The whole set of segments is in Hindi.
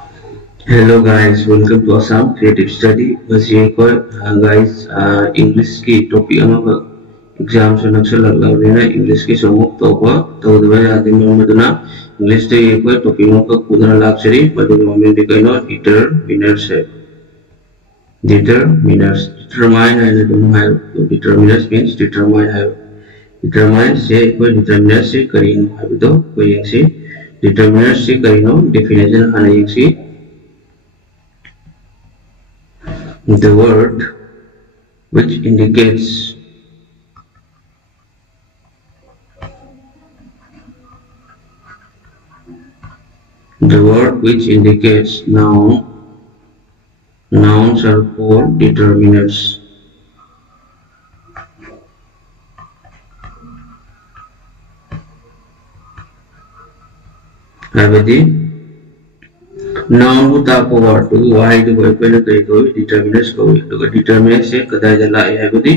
Hello guys, welcome to Assam Creative Study. Guys, English की topic अमागा exam से नक्शा लगलावरेना English की समूह तोपा तोड़वे आदि में मदुना English ते ये कोई topic का कुदरा लाक्चरी मदुना में दिखाइनो determiners है. Determiners determine है ना है determiners means determine है. Determine से कोई determiners से करीनो है तो कोई एक से determiners से करीनो definition है एक से the word which indicates nouns are called determiners. Noun who talk about why the boy determiners go determiners से कदाई जलाए है बदी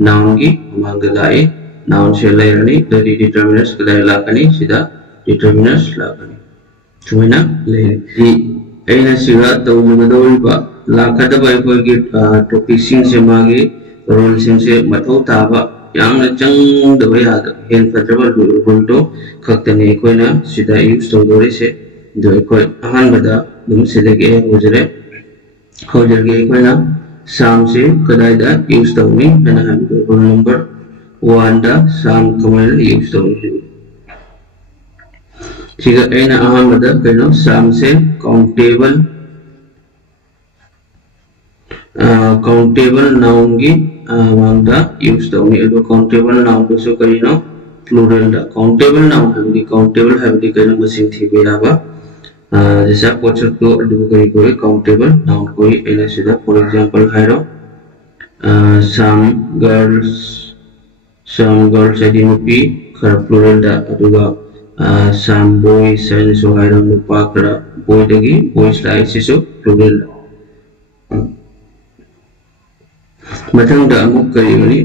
noun की मांग लाए noun से लाए the determiners कदाई लाकनी सीधा determiners लाकनी चुना ले ऐना सिरा तो मगदोरी बा लाकदा बाई कोई के topic सिंग से मांगे role सिंग से मथो ताबा यामना चंग दबाई आद हेन फत्रबल role तो खक्तने कोई ना सीधा use तो दोरे से दो कोई अहन बदा दम से लेके होजरे होजरगे कोई ना साम से कदाइदा यूज तवनी है ना हम तो रोल नंबर 1 दा साम कमल यूज तवनी ठीक है ऐना अहम बदा कहनो साम से काउंटेबल नाउन की वांदा यूज तवनी अदो काउंटेबल नाउन को सो करिनो प्लूरल दा काउंटेबल नाउन है काउंटेबल है कहनो मसिंग थी बेराबा जैसा पोचर को अदुगरी कोई काउंटेबल नाउन कोई एना सीधा फॉर एग्जांपल हाइरो some girls identity खर प्लूरल दा अदुगा some boys and so हाइरो नुपा खर boy दगी boys लाइक सिसो प्लूरल मथंग दा अमुक करिगनी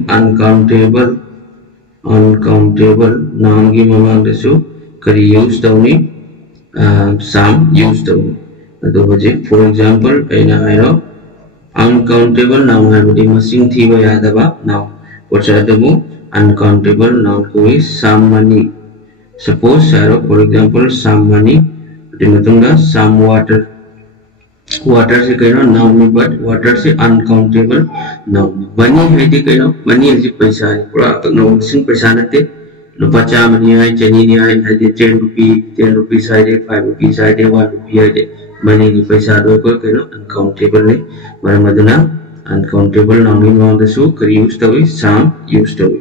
uncountable नाउन की ममांग दसो करी यूज तवनी some used to for example uncountable noun है मसिंग थी वो याद है noun uncountable noun कोई some money suppose for example some money some water से कहना noun में but water से uncountable noun money है दी कहना money है जी पैसा है पूरा noun सिंग पैसा नते lupa चामनी है चनी नहीं है 10 rupees है 5 rupees है 1 rupee है मनी नहीं पैसा दो कोई कहना uncountable नहीं मर मदना uncountable नाम ही नाम दसो करी use Tawi some use Tawi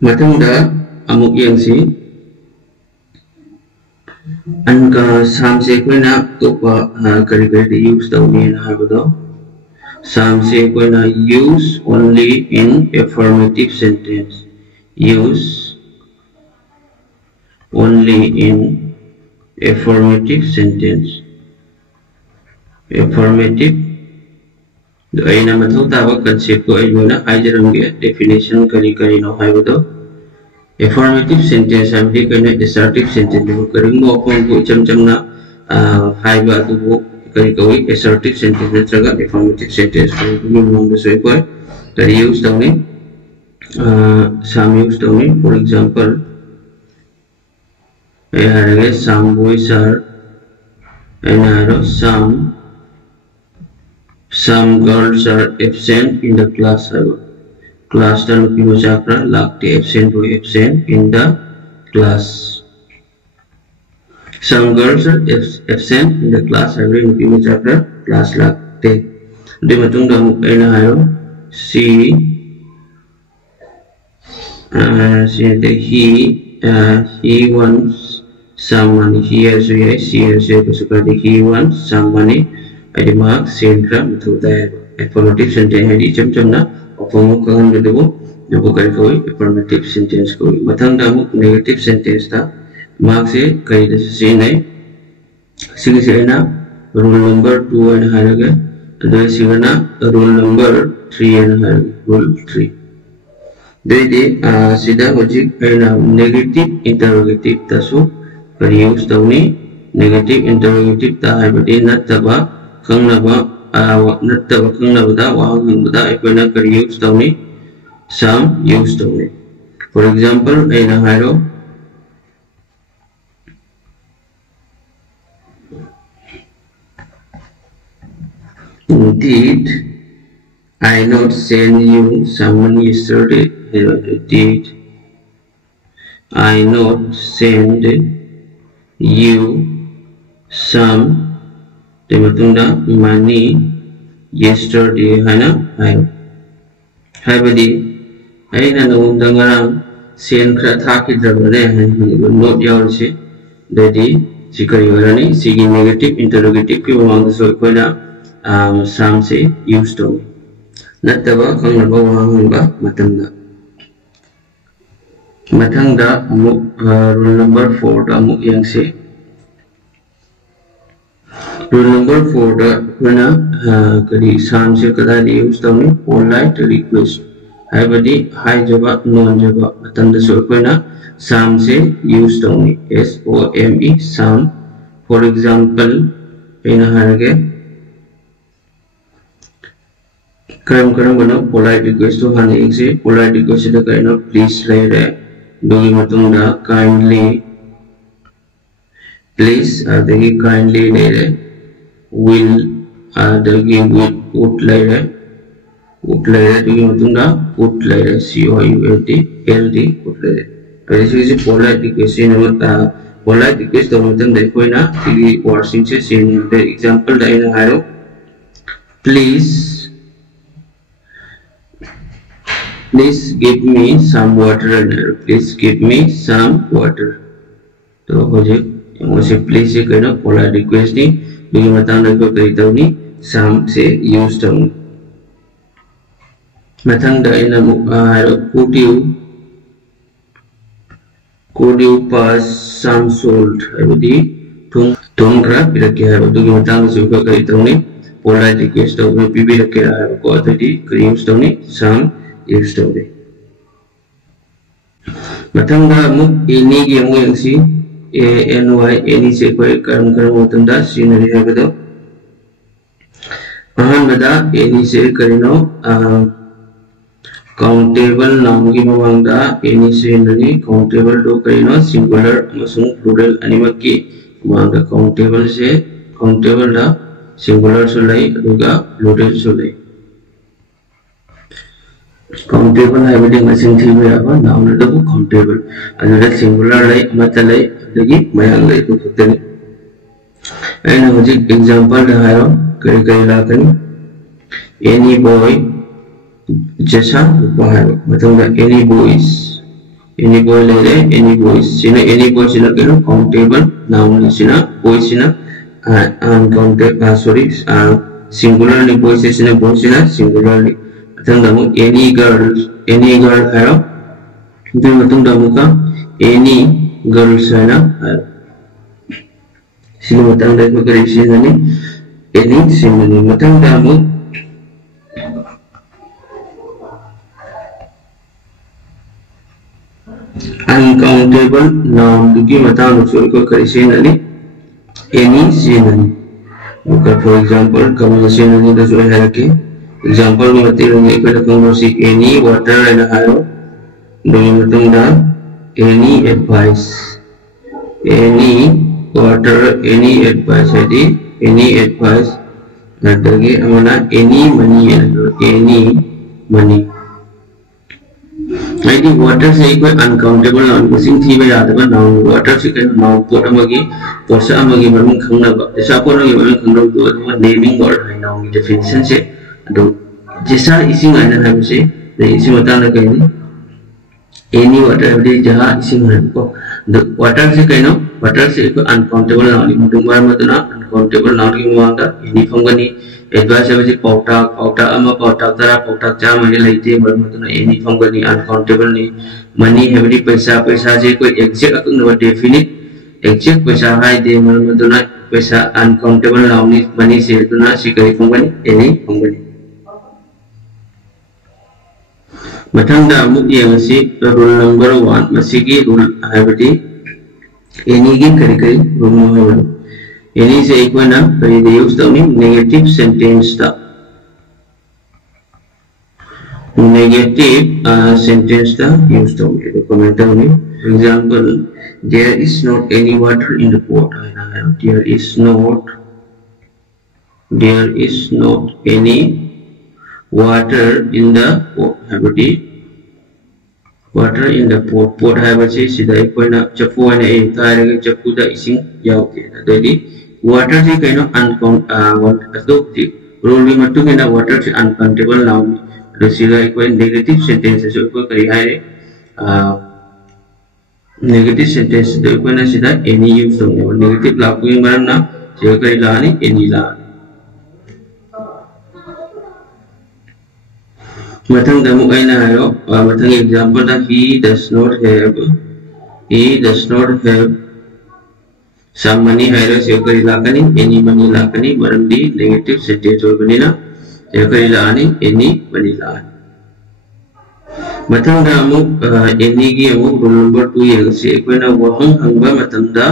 Matanga अमुक यंसी अनका some से कोई ना तो करी करी यूज तवी ना बदो some से कोई ना use only in affirmative sentence use only in affirmative sentence affirmative दो ऐना मतलब तावा concept को ऐ बोला हाइजरंगे definition करी करी नो है वो तो affirmative sentence हम भी कहने assertive sentence वो करेंगे अपन को चमचमना हाइ बात वो करी कोई assertive sentence नचरगा affirmative sentence को भी मांग दे कोई करी यूज तवनी some यूज तवनी for example यार some boys are and some girls are absent in the class class dan pino chakra lakte absent in the class some girls are absent in the class every pino chakra class lakte de matung da mukaina hayo she he wants some money he has he wants some money ada mak sentra betul dah affirmative sentence hari cem na opong kangan betul jauh kali koi affirmative sentence koi matang damu negative sentence ta mak se kai dah sini sini se na rule number 2 and haraga ada sini na rule number 3 and haraga rule 3 jadi sida logik na negative interrogative ta so kari use tahu ni negative interrogative ta haibadi nattaba khangnaba khangnabada wahang hangbada aikoina kari use tawni some use tawni. For example, aina hairo did I not send you someone yesterday? Did I not send you some money yesterday? Haibadi aina naunda ngarang send kra thakidravane note yaurse dadi sikari warani sigi negative interrogative ki mamang so koina some say used to nattaba khangnaba wahangba matangda amuk rule number 4 da amuk yangse rule number 4 da koina kadi some se kada use to polite request haibadi hai jaba non jaba matangda so koina some se use to SOME some. For example, aina harage karam bana polite request to hane ekse polite request da kaina please laire dogi matungda kindly please adagi kindly laire will adagi would laire dogi matungda would laire COULD would laire. This is polite request polite request to matungda koina tigi wording se same example da ina haro please give me some water. Please give me some water. तो मुझे please से कहना polite request नहीं लेकिन मतंग को कहता हूँ नहीं some से use तो Matang डाइना could you pass some salt? अभी तुम करा फिर क्या है तो कि मतंग से को कहता हूँ नहीं polite request तो मैं भी रखे रहा है को तो दी use तो नहीं some use to be matangda muk any gi amu yangsi any any se koi karam matangda sinari habado ahan bada any se karino countable noun gi mamangda any se nani countable do karino singular amasung plural animak ki mamangda countable da singular so lai aduga plural so lai countable haibadi ngasing thibe aba noun da bu countable adula singular lai mata lai adagi mayang lai ko thutani aina hoji example da hayo kari la kani any boy jasa bahar matangda any boys lere any boys sina any boy sina kano countable noun sina boy sina uncountable singular ni boy sina boy sina singular ni matangda any girl hayo itu matangda muka any girls hayo sini matangda ko kari sina ni any sina ni matangda mu uncountable noun duki matangda ko kari sina ni any sina ni muka for example kamu sina ni da so hai ke example material ni pada kongsi any water and hayo doi matangda any advice any water any advice adi any advice nadagi amana any money adi water se koi uncountable noun missing thi ba yada ba noun water se kan noun pot amagi porsa amagi marum khangna ba esa por amagi marum khangna do naming word hai noun definition se do jesa ising aina hai se isi matana kaini any water every jaha ising hai ko the water se kaino water se ko uncountable noun mutumbar matana uncountable noun ki mawanga any phangani advice every pauta ama pauta tara pauta jam ai laite bar matana any phangani uncountable ni money every paisa je ko exact akung no definite exact paisa hai de mar matana paisa uncountable noun ni money se tuna si kai phangani any phangani matangda amuk yangsi rule number 1 masigi rule haibadi any gi kari rule number any se equina kari the use tawni negative sentence ta negative sentence ta use tawni the comment tawni. For example, there is not any water in the pot. There is not any water in the pot. Water in the pot. Pot have a say sida equina chapu and a tire chapu da ising yauke. Daddy water is kind of adoptive. Rule we must in a water is uncountable noun. The sida equine negative sentences negative sentence the equine sida any use of negative lakuing marana chekari lani any la. Matang damu aina hayo matang example that he does not have some money hayo chekari lakani any money lakani marandi negative sentence or banina chekari lani any money la. Matang damu any gi amu rule number 2 ye se equina wahang hangba matamda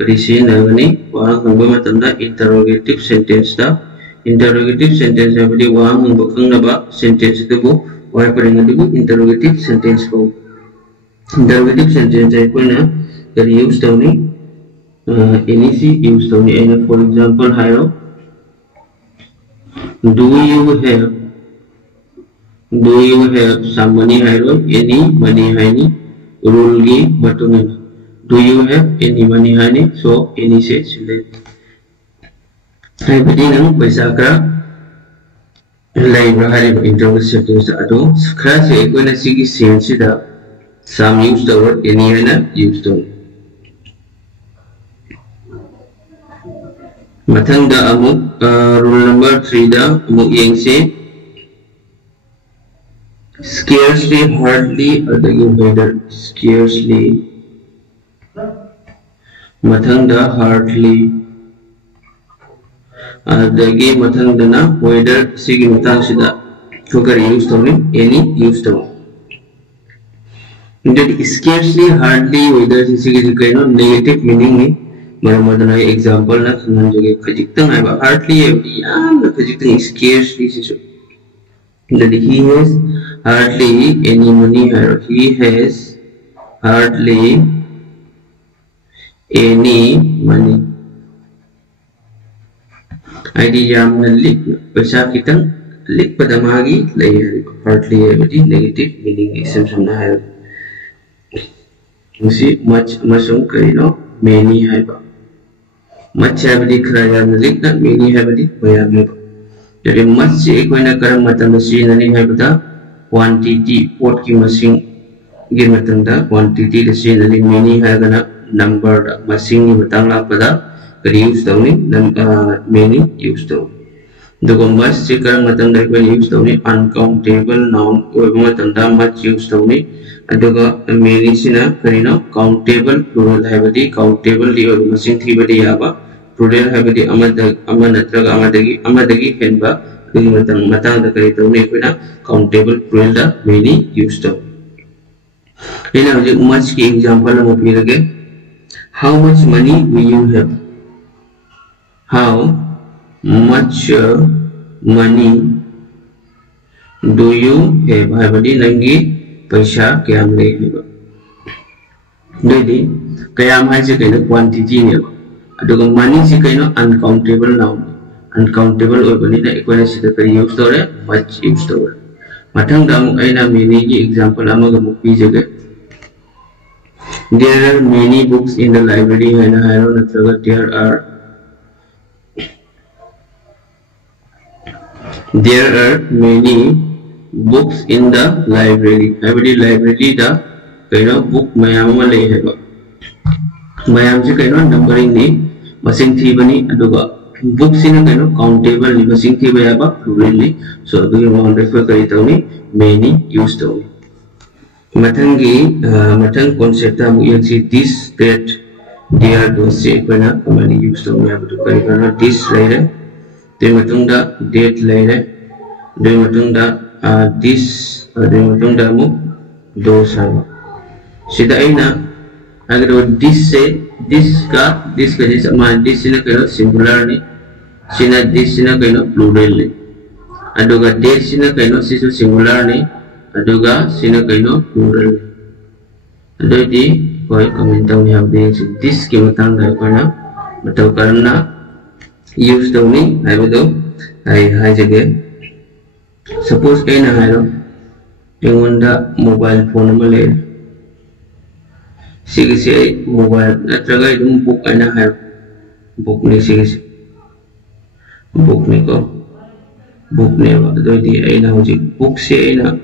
risi nagani wahang hangba matamda interrogative sentence da interrogative sentence abadi wahang hangba khangnaba sentence dubu why paringa dubu interrogative sentence ko interrogative sentence equina kari use tawni any si use tawni and for example hayo do you have some money hayo any money hani rule gi batungin do you have any money hani so any se select hai badi nang paisa kra lai bahari ba interrogative sentence ado kra se equina sigi sense da some use the word any hana use the matang da amuk rule number 3 da amuk yang se scarcely hardly adagi weather scarcely matang da hardly adagi matang da na weather sigi matang sida kokar use tawni any use tawni indeed scarcely hardly weather sigi kaino negative meaning ni maramadana example na sunan joge khajiktang aiba hardly every na khajiktang scarcely sisu that he has hardly any money he has hardly any money idea jamna lik paisa kitang lik pada magi lay hardly every negative meaning isam samna hai musi much masung kaino many haiba much every khara jamna lik na many every bayam haiba dari much equina karam matam si nani haibada quantity pot ki masing gi matam da quantity da si nani many haigana number da masing ni matang la pada kari use tawni many use tawni dogo much se karam matam da equina use tawni uncountable noun ko matam da much use tawni adoga many sina karino countable plural haibadi countable li or masing thibadi yaba plural haibadi amanatraga amadagi henba matang da kari tawni equina countable plural da many use taw ina je much ki example mo pilage how much money do you have how much money do you have haibadi nangi paisa kayam le heba dedi kayam hai se kaino quantity ne aduga money se kaino uncountable noun uncountable or bani na equina sida kari use tore much use tore matang da mu aina many ki example amaga mu pijage there are many books in the library haina hairo natraga there are many books in the library every library da kaino book mayam ma le heba mayam se kaino numbering ni masing thi bani aduga books in kaino countable ni masing thi ba ba plural ni so adu mo refer kari tawni many use tawni matang concept ta mu yang si this that there do se kaina many use tawni abu kari kana this laire te matang da date laire de matang da this de matang da mu do sama sida aina agar this se this ka ji sama this sina kaino singular ni sina this sina kaino plural ni aduga date sina kaino sisu singular ni aduga sina kaino plural ni adoi koi comment taw ni habde this ki matang da kana matau karna use taw ni haibado hai jage suppose aina hairo engonda mobile phone ma le sigise mobile natraga idum book aina hairo book ni sigise book ni ko book ne wa adoi aina hoji book se aina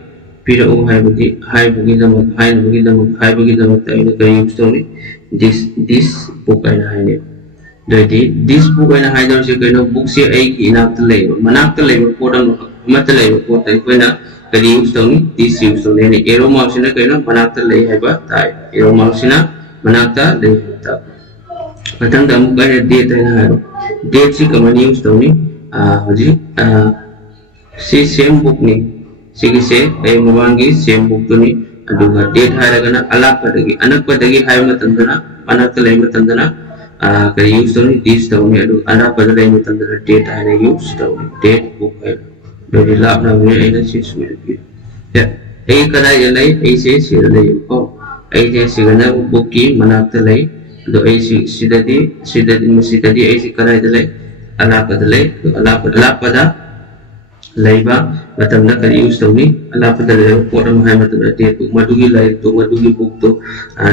pira o haibadi haibagi damak aina ka use taw ni this book aina haine doi this book aina haidar se kaino book se ai ki inakta leiba manakta leiba podam mata leiba potai koina kali use taw ni this use taw ni arrow mark sina kaino manakta lei haiba tai arrow mark sina manakta lei ta matang da muka ne date aina hairo date si kamani use taw ni hoji si same book ni sigi se ai mawangi same book tu ni aduga date hairagana alakpadagi anakpadagi hai matandana manakta lei matandana kaya use taw ni this taw ni adu alakpada lei matandana date haira use taw ni date book haira doi lap na we aina si sumil ya ai kada ya lai ai se sir lei ko ai je sigana book ki manakta lei do ai sidadi ai si kada ya lai alakpada alakpada laiba matam na kali use taw ni alakpada lei podam hai matandana date book madugi lai to madugi book to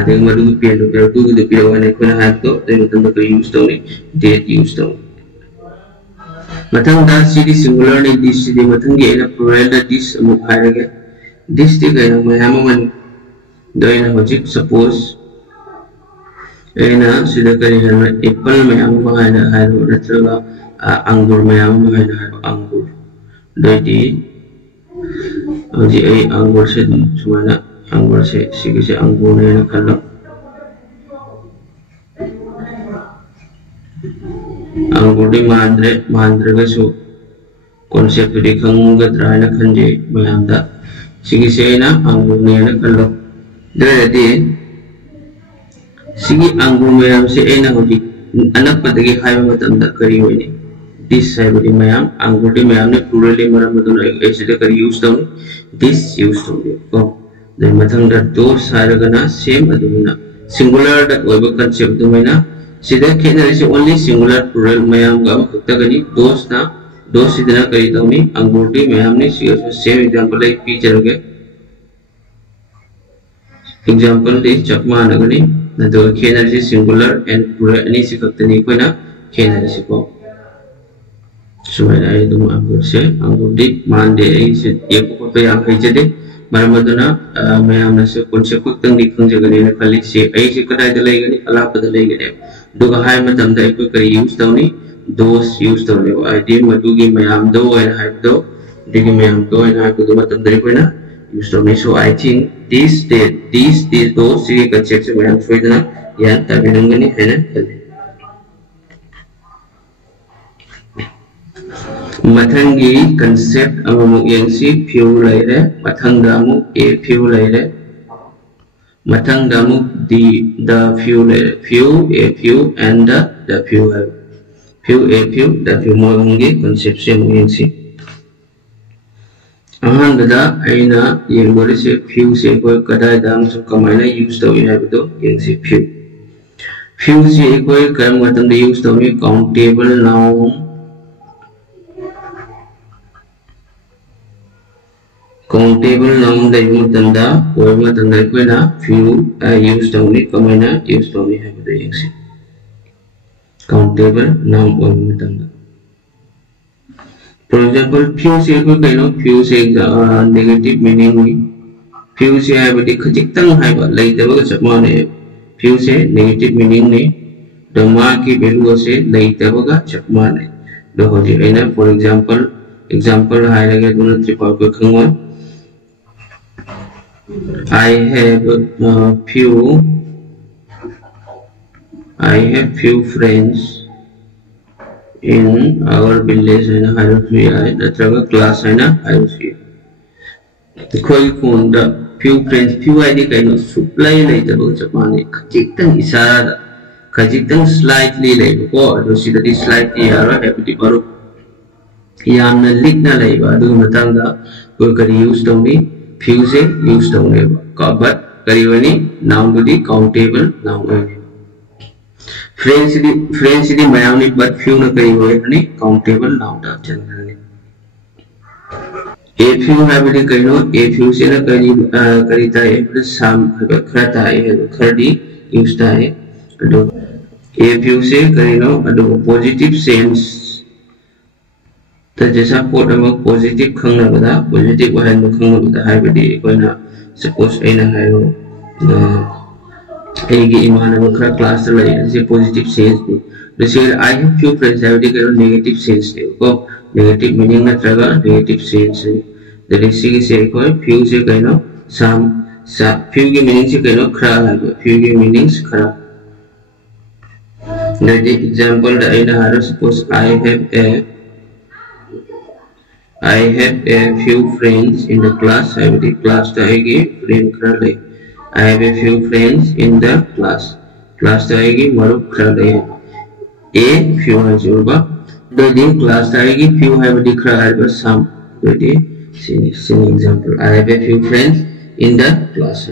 deng madugi pen do pero du do pero ane kona ha to deng matandana kali use taw ni date use taw matang da city singular ni this city matang ge ina plural da this amuk hairage this ti ga mayam man do ina hojik suppose ina sida kari hana apple mayam ma haina hairo natraga angur mayam ma haina hairo angur do di hoji ai angur se sumana angur se sigi se angur ne na kallo angur di mandre ga su concept di khanga drana khanje mayamda sigi se na angur ne na kallo dadi sigi angur mayam se ena hoji anak padagi hai matamda kari hoini this hai bodi mayam angur di mayam ne plural li maram maduna aise de kari use taw this use taw ko de mathang da those haragana same aduna singular da oiba concept du maina sida khena is only singular plural mayam ga khakta gani those sidana kari taw ni angur di mayam ne same example like p jaroge example de chakma na gani na do khena is singular and plural ani si khakta ni koina khena is ko sumai ai dum angur se angur di mande ai se ek ko pe ang hai jade maramaduna mayam na se concept tang di khang jagani na khali se ai se kadai da lai gani ala pada lai gani duga hai matam da ko kari use taw ni those use taw ni ai di madugi mayam do ai hai do digi mayam do ai hai ko matam da ko na use taw ni so I think these those si concept se mayam soidana yan ta binangani hai na mathangi concept amamuk yang si few laire mathang damu a few laire mathang damu the few laire few and the few have few a few the few moangi concept se yang si ahan da aina yang bori se few se ko kadai dam so kamaina use taw ina bido yang si few se ko kam matam de use taw ni countable noun countable noun da yung tanda or matanda ko na few use taw ni kamaina use taw ni have the yang si countable noun or matanda for example few se ko kaino few se negative meaning ni few se have the khajik tang have lai da ba chapma ne few se negative meaning ni dama ki value se lai da ba chapma ne do hoji aina for example hai lage duna triple ko khangwa I have few friends in our village and natraga class aina harufi koi kunda few friends few ID kaino supply lai da ba chapani khajik tang isara khajitang slightly lay ko ado sidadi slightly yara habiti baru yamna likna lay ba adu matang da ko kari use tawni few se use tawne ba ka but kari wani noun di countable noun friends di mayamni but few na kari wani countable noun da chanani a few habiti kaino a few se na kari ta e sam khata e khadi use ta e ado a few se kaino ado positive sense ta jesa pot ama positive khangna bada positive wahan ma khangna bada habiti koina suppose aina hayo agi imana bakra class la se positive sense the say I have few friends habiti kaino negative sense ko negative meaning na traga negative sense the resi se ko few se kaino some few ki meaning se kaino khra la few ki meanings khra the example da aina haro suppose I have a few friends in the class. I have the class to friend krale. I have a few friends in the class. Class to marup krale. A few has urba. The class to few have the krale some. The same example. I have a few friends in the class.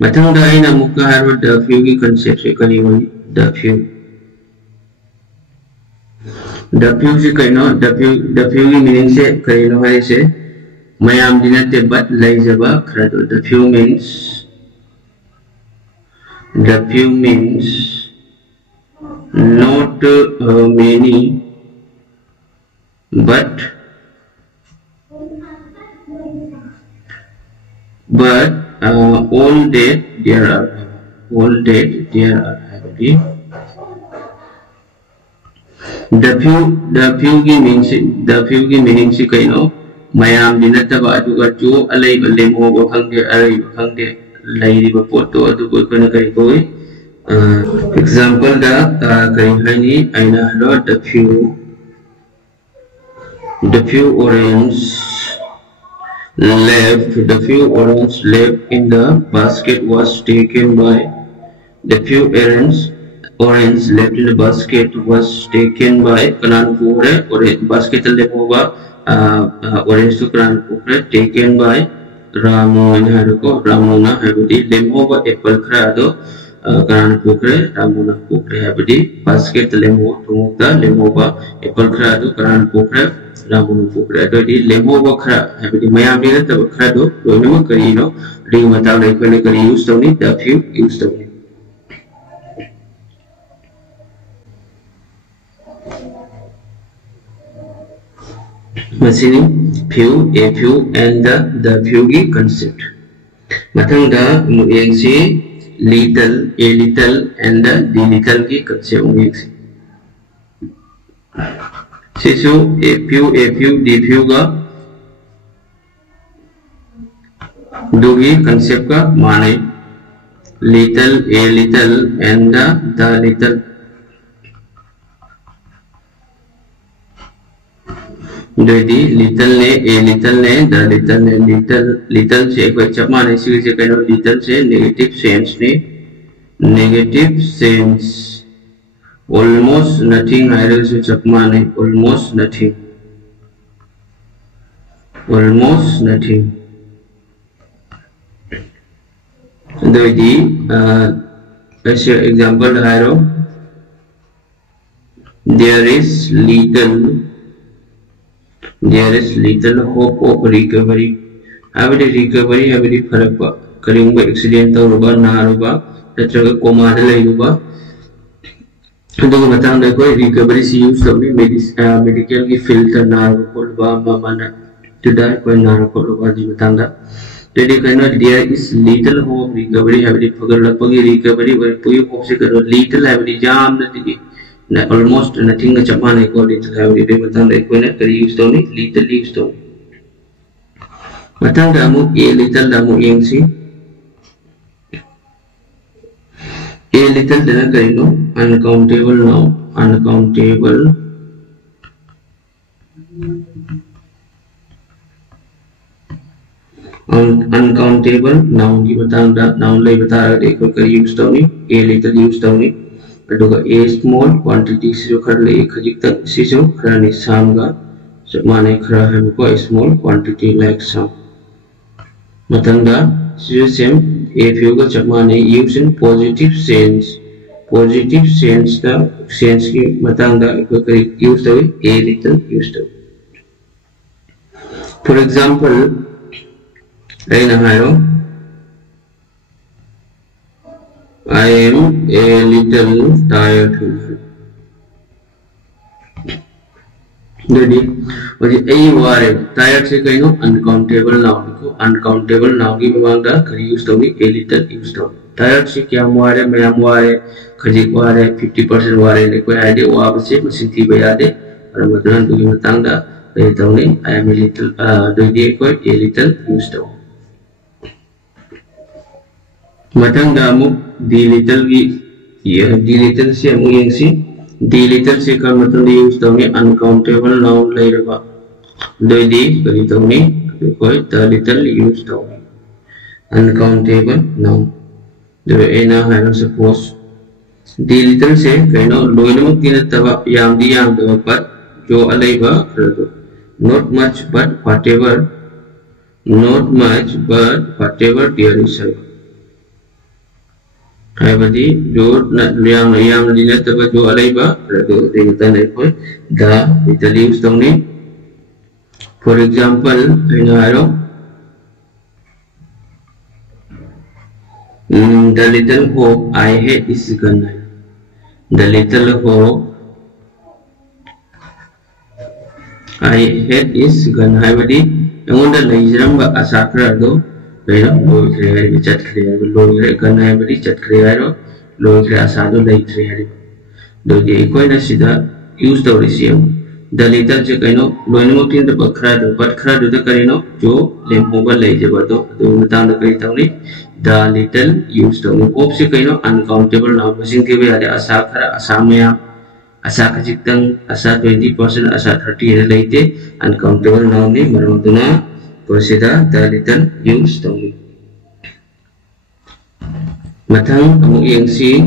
Matang da ina mukha haro the few ki concept se kali the few. The few se kaino the few ki meaning se kaino hai se mayam dinate but lai jaba khrado the few means not many but all that there are the few ki meaning se kaino mayam dinata ba aduga jo alai balle mo ba khangde lai ri ba poto adu ko na kai ko example da kai hani aina lo the few orange left in the basket was taken by the few orange left in the basket was taken by kanan pure orange basket le hoga orange to kanan pure taken by Ramu ko Ramuna habidi lemho ba apple krado kanan pure Ramuna pure habidi basket lemho tumuta lemho ba apple krado kanan pure Ramuna pure ado di lemho ba kra habidi mayam ni ta krado do no kari no ri mata lai ko ne kari use to ni the few use to ni masini few a few and the few ki concept matang da mu yang si little a little and the little ki concept mu yang si so a few the few ga do ki concept ka mane little a little and the little the little ne a little ne the little se ko chapma ne si se kaino little se negative sense almost nothing hairo se chapma ne almost nothing the example hairo there is little hope of recovery. Habidi recovery habidi farakba karingba accident tawruba naruba tatraga coma da layruba adu matang da koi recovery si use tawni medical ki filter naruba kolba mamana tudar koi naruba kolba ji matang da tedi kaino there is little hope recovery habidi pagalapagi recovery where puyi hope se karo little habidi jam na tigi almost nothing ga chapane ko little habidi de matang da koi na kari use tawni little use tawni matang da mu a little da mu yang si a little da kari no uncountable now uncountable noun ki matang da noun lai bata de ko kari use tawni a little use tawni अदुगा a small quantity सिजो खर ले खजिक तक सिजो खर नि some ga माने खर है को small quantity like some Matanga सिजो same a few ga चमाने use in positive sense का sense की मतंगा को करी use तो a little use तो for example ayna hayo I am a little tired jadi वजह ए वारे tired से कहीं नो uncountable noun को uncountable noun की मांगा करी use तो भी a little use तो tired से क्या वारे मैं वारे खजिक वारे 50% वारे ले कोई आइडिया वाप से मसिंती बयादे और मधुरन तो की मतंगा कहीं तो नहीं I am a little दोई कोई a little use तो मतंगा मु the little की यह the little से मु यंग the little से का मतलब use तो नहीं uncountable noun ले रहा दोई करी तो नहीं कोई the little use तो uncountable noun दो ऐना है ना suppose the little से कहीं ना लोग नमक तीन तब याम दो पर जो अलेबा not much but whatever there is है बदी जो याम लीना तब जो अलेबा रदो देवता ने कोई the little use तो नहीं for example ऐना है the little hope I had is gone the little hope I had is gone है बदी यंगोंडा लइजरम बा आसाक्रा दो बेरा लोग क्रिया है बिचत क्रिया है लोग क्रिया गन है बड़ी चत क्रिया है लोग क्रिया आसादो लइ क्रिया है दो ये कोई ना सीधा यूज़ तो रिसीव the little जो कहीं नो लोग ने मोटी तो बखरा दो तो कहीं नो जो लेम्पोबल लइ जब तो बताऊं तो कहीं तो नहीं the little use तो होप से कहीं नो uncountable noun मशीन के भी आदे आसाखरा आसामया आसाख जितंग आसा 20% आसा 30 है लेते uncountable noun ने मरोंदुना Consider the little use to me. Matang kamu yang si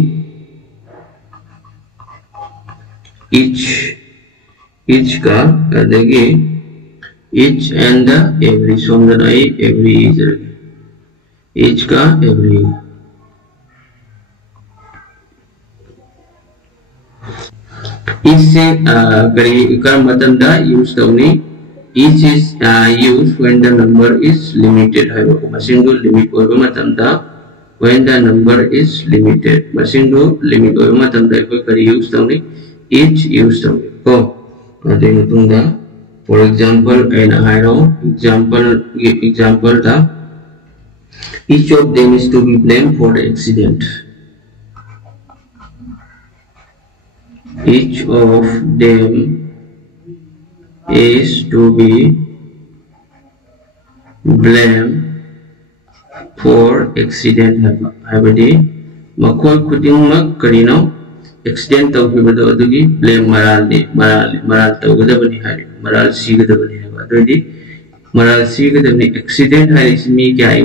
each ka adagi each and the every somdanai every is each ka every इससे करी कर मतंदा use to me each is used when the number is limited है वो मशीन को लिमिट होगा मतलब दा when the number is limited machine को लिमिट होगा मतलब दा कोई करी use तो नहीं each use तो नहीं को अदे मतलब दा for example ऐना है रो example दा each of them is to be blamed for the accident each of them is to be blamed for accident है बड़ी मकोई खुदिंग मक करीनो accident तो भी बदो अदुगी blame मराल तो गदा बनी है मराल सी गदा बनी है बात मराल सी गदा बनी accident है इसमें क्या है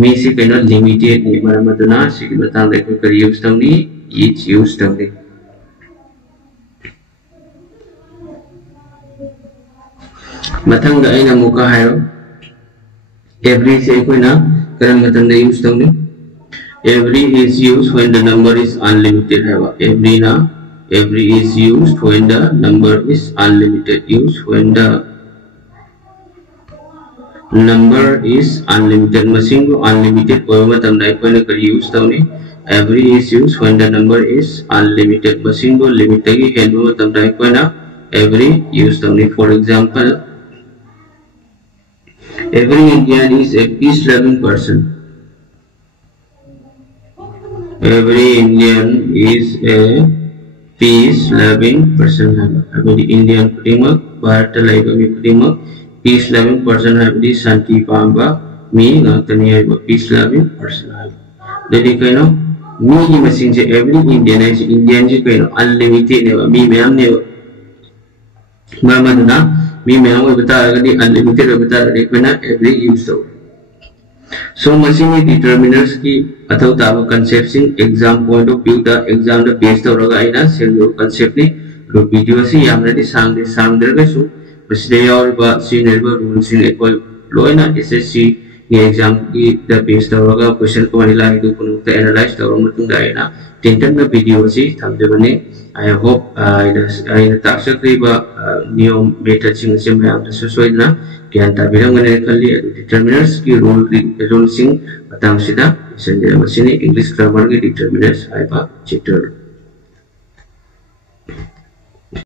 मी से कहीं ना limited नहीं मरा मदना सी के बताऊं देखो करी use तो नहीं each use तो नहीं मतंग ऐना मुका है every से कोई ना करम मतंग use तो नहीं every is used when the number is unlimited है every is used when the number is unlimited used when the number is unlimited machine को unlimited कोई मतंग नहीं कोई ना कर use तो नहीं every is used when the number is unlimited machine को limit की है मतंग नहीं कोई ना every use तो नहीं for example every Indian is a peace-loving person. Every Indian is a peace-loving person. Every Indian prima, Bharata laiba mi prima, peace-loving person. Every Santi Pamba, me ngatani aiba peace-loving person. Jadi kaino, me ni masing je every Indian is Indian je kaino unlimited neva, me ma'am neva. Mama tu na. मी मैं वो बता रहा कि अनलिमिटेड बता रहे हैं ना every use तो So machine determiners की अथवा ताब concept Singh exam point of view दा exam दा base दा रगा इना सेंगो concept नि रो video सी यामने दी sang दर के सु मसीदे यावर बा सी निर्भर rule सिंग एक कोई लोइना SSC ये exam की दा base दा रगा question को वनी लाइक दो कुनु ता analyze दा रगा मतुंग दा इना tintan दा video सी tham दे बने I hope ina taksa kriba नियम method सिंग से मैं आप दसोई ना किया ताबिरंग ने कल determiners की rule सिंग बतांग सिदा संजय मसीनी English grammar की determiners आइबा chapter